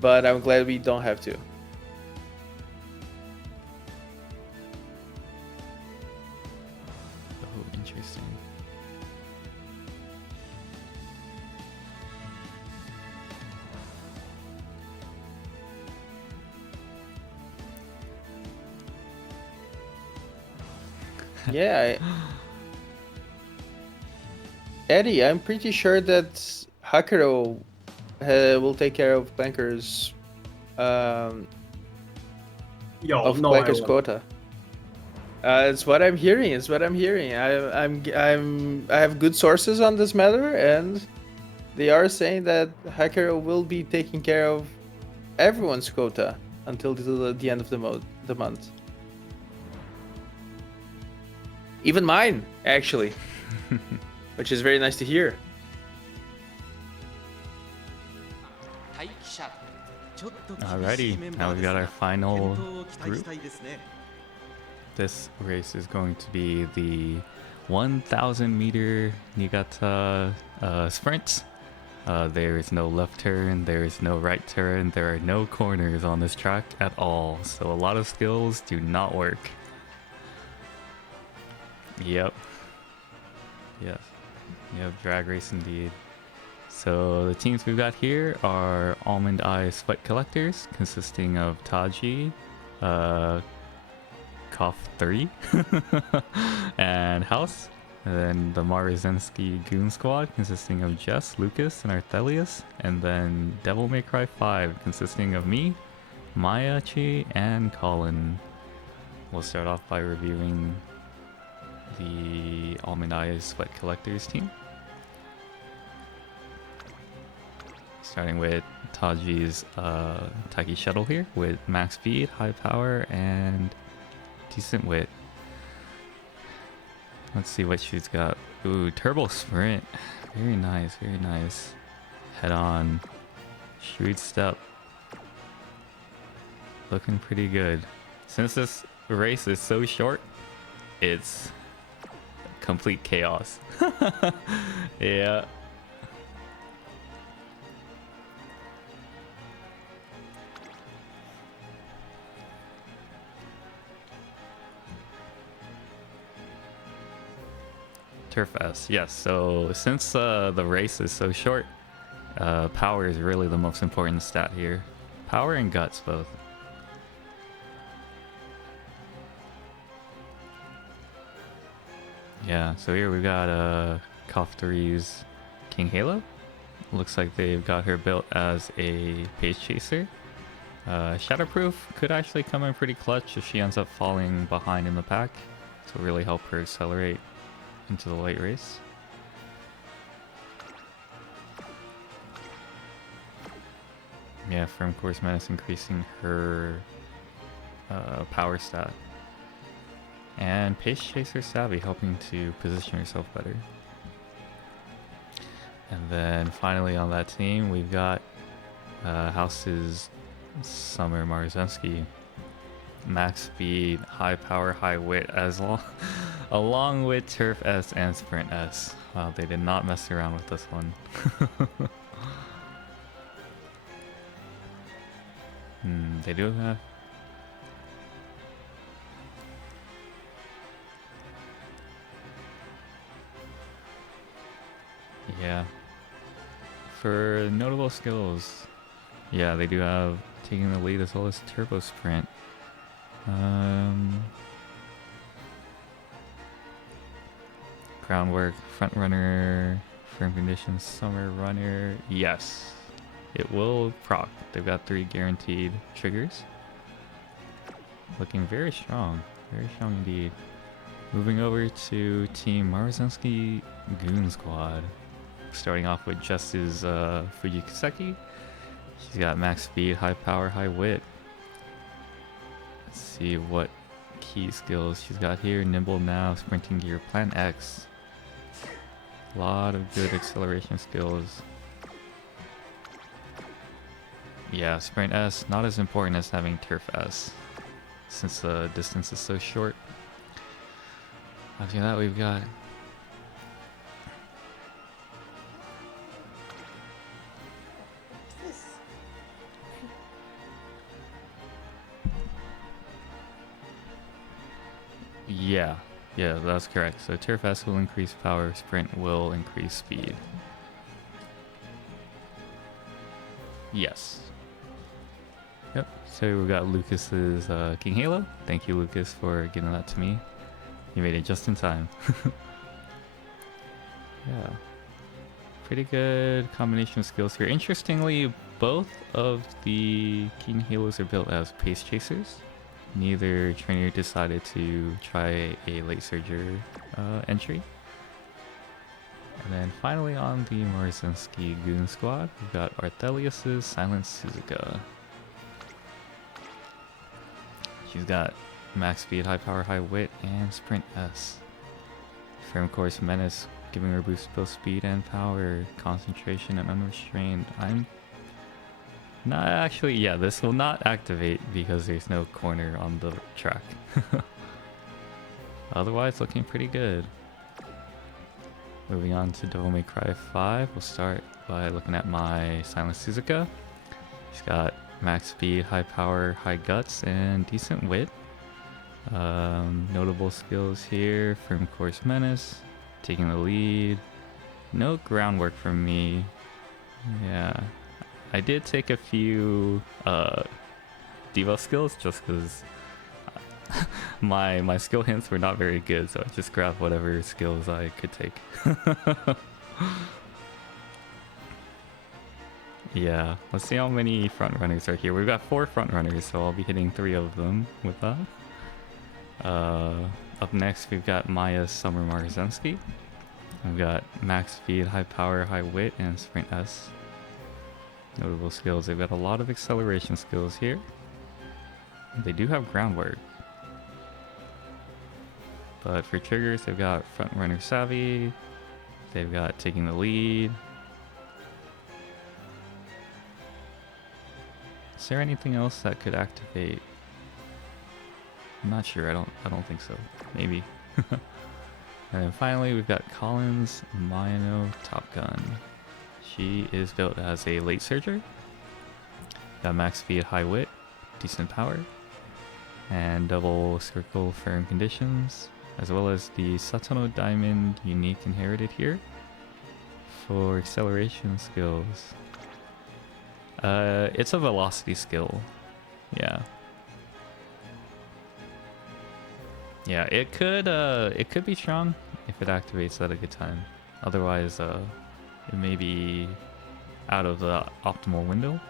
but I'm glad we don't have to. Oh, interesting. Yeah, Eddie, I'm pretty sure that Hakuro will take care of Clanker's Clanker's quota. It's what I'm hearing. It's what I'm hearing. I have good sources on this matter, and they are saying that Hakuro will be taking care of everyone's quota until the end of the month. Even mine, actually. Which is very nice to hear. Alrighty, now we've got our final group. This race is going to be the 1,000 meter Niigata sprint. There is no left turn, there is no right turn, there are no corners on this track at all, so a lot of skills do not work. Yep. Yes. Yep, drag race indeed. So the teams we've got here are Almond Eye Sweat Collectors, consisting of Taji, Cough 3, and House. And then the Marizensky Goon Squad, consisting of Jess, Lucas, and Arthelius. And then Devil May Cry 5, consisting of me, Mayachi, and Colin. We'll start off by reviewing the Almond Eye Sweat Collectors team. Starting with Taji's Taiki Shuttle here with max speed, high power, and decent wit. Let's see what she's got. Ooh, Turbo Sprint. Very nice, very nice. Head on. Shrewd Step. Looking pretty good. Since this race is so short, it's complete chaos. Yeah. Turf S, yes. So since the race is so short, power is really the most important stat here. Power and guts both. Yeah, so here we've got KOF 3's King Halo. Looks like they've got her built as a Pace Chaser. Shatterproof could actually come in pretty clutch if she ends up falling behind in the pack. So really help her accelerate into the late race. Yeah, Firm Course Menace increasing her power stat. And Pace Chaser Savvy helping to position herself better. And then finally on that team, we've got House's Summer Marzensky. Max speed, high power, high wit, along with Turf S and Sprint S. Wow, they did not mess around with this one. They do have... Yeah. For notable skills, yeah, they do have taking the lead as well as Turbo Sprint. Groundwork, Front Runner, Firm Conditions, Summer Runner. Yes, it will proc. They've got 3 guaranteed triggers. Looking very strong indeed. Moving over to Team Marzensky Goon Squad. Starting off with Justice Fujikiseki. She's got max speed, high power, high wit. Let's see what key skills she's got here. Nimble Now, Sprinting Gear, Plan X. A lot of good acceleration skills. Yeah, Sprint S, not as important as having Turf S, since the distance is so short. After that, we've got Yeah, that's correct. So Turf S will increase power, Sprint will increase speed. Yes. Yep, so we've got Lucas's King Halo. Thank you, Lucas, for giving that to me. You made it just in time. Yeah. Pretty good combination of skills here. Interestingly, both of the King Halos are built as Pace Chasers. Neither trainer decided to try a late surger entry. And then finally on the Marzensky Goon Squad, we've got Arthelius's Silent Suzuka. She's got max speed, high power, high wit, and Sprint S. Firm Course Menace, giving her boost both speed and power, concentration, and unrestrained. I'm not actually, yeah, this will not activate because there's no corner on the track. Otherwise, looking pretty good. Moving on to Devil May Cry 5, we'll start by looking at my Silent Suzuka. She's got max speed, high power, high guts, and decent wit. Notable skills here: Firm Course Menace, taking the lead. No groundwork from me. Yeah, I did take a few debuff skills just because my skill hints were not very good, so I just grabbed whatever skills I could take. Yeah, let's see how many front runners are here. We've got 4 front runners, so I'll be hitting 3 of them with that. Up next, we've got Maya's Summer Marzensky. We've got max speed, high power, high wit, and Sprint S. notable skills. They've got a lot of acceleration skills here. They do have groundwork. But for triggers, they've got front runner savvy. They've got taking the lead. Is there anything else that could activate? I'm not sure. I don't think so. Maybe. And then finally, we've got Collins Mayano Top Gun. She is built as a late surger. Got max speed, high wit, decent power, and double circle firm conditions, as well as the Satono Diamond unique inherited here for acceleration skills. It's a velocity skill. Yeah. Yeah, it could be strong if it activates at a good time. Otherwise, it may be out of the optimal window.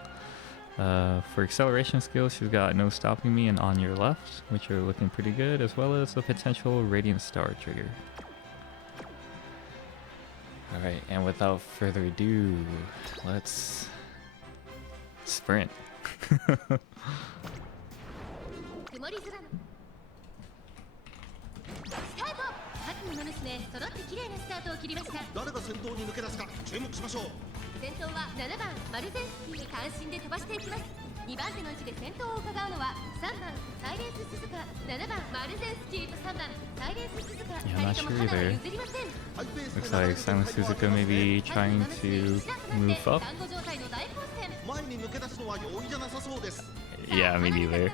For acceleration skills, she's got No Stopping Me and On Your Left, which are looking pretty good, as well as the potential Radiant Star trigger. Alright, and without further ado, let's sprint. 曇り空のスタート。各馬娘揃って綺麗なスタートを切りました。誰が先頭に抜け出すか注目しましょう。先頭は7番マルゼンスキーに単身で飛ばしていきます。2番手の位置で先頭を伺うのは3番サイレンス鈴鹿、7番マルゼンスキーと3番サイレンス鈴鹿、2人とも花を譲りません。 Looks like Silent Suzuka may be trying to move up. 団子状態の大混戦。 前に抜け出すのは容易じゃなさそうです。 Yeah, me neither.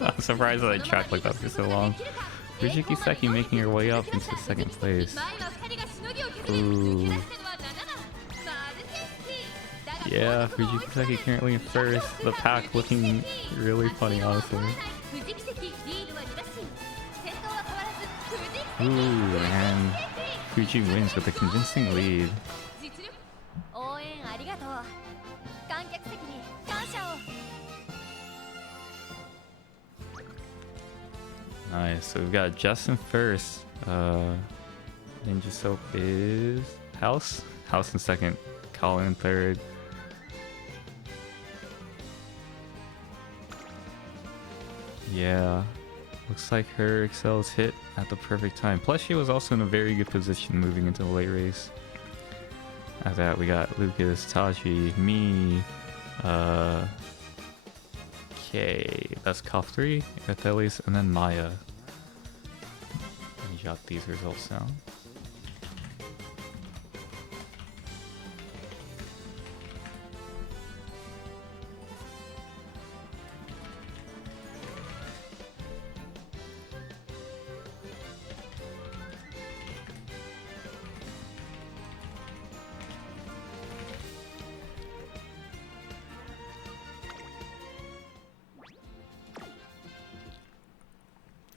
I'm surprised that I tracked like that for so long. Fujiki Seki making her way up into second place. Ooh. Yeah, Fujiki Seki currently in first. The pack looking really funny, honestly. Ooh, and Fuji wins with a convincing lead. 応援ありがとう。観客席に感謝を。 Nice, so we've got Justin first. Ninja Soap is House in second, Colin in third. Yeah, looks like her excels hit at the perfect time. Plus, she was also in a very good position moving into the late race. After that, we got Lucas, Taji, me, okay, that's Kof 3, Arthelis, and then Maya. Let me jot these results down.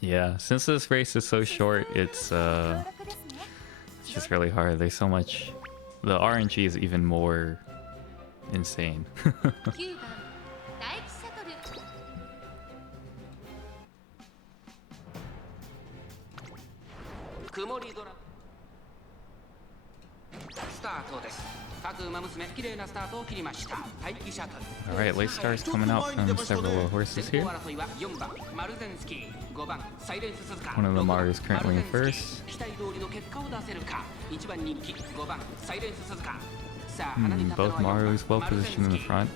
Yeah, since this race is so short, it's just really hard. There's so much. The RNG is even more insane. 9番大吉悟。曇り空スタートです。各馬娘綺麗なスタートを切りました。待機シャトル。 Alright, late stars coming out from several horses here. 争いは4番マルゼンスキー、5番サイレンス鈴鹿。 One of them is currently in first. 期待通りの結果を出せるか。1番人気5番サイレンス鈴鹿。 Both Marus well positioned in the front.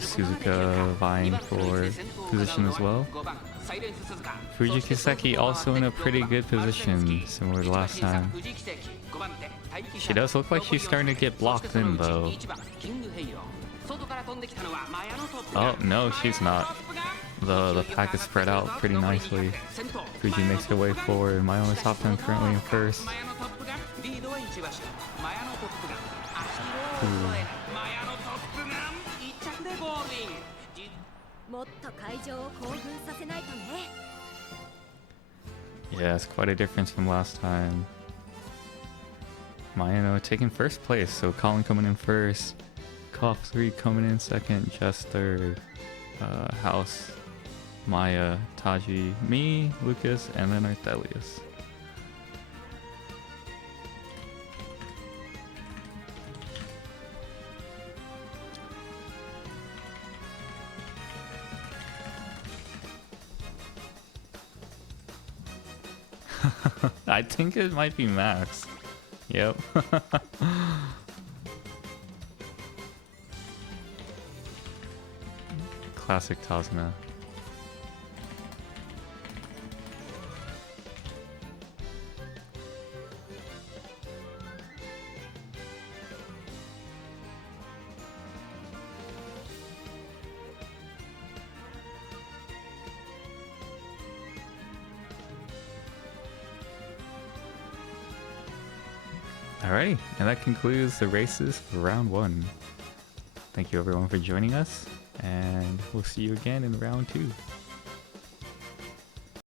Suzuka vying for position as well. Fujiki Seki also in a pretty good position, similar to last time. She does look like she's starting to get blocked in though. Oh no, she's not. The pack is spread out pretty nicely. Fuji makes her way forward. Mayo's top 10 currently in first. Yeah, it's quite a difference from last time. Mayano taking first place, so Colin coming in first, Kof 3 coming in second, Jester, House, Maya, Taji, me, Lucas, and then Arthelius. I think it might be Max. Yep. Classic Tasma. Alrighty, and that concludes the races for round 1. Thank you everyone for joining us, and we'll see you again in round 2.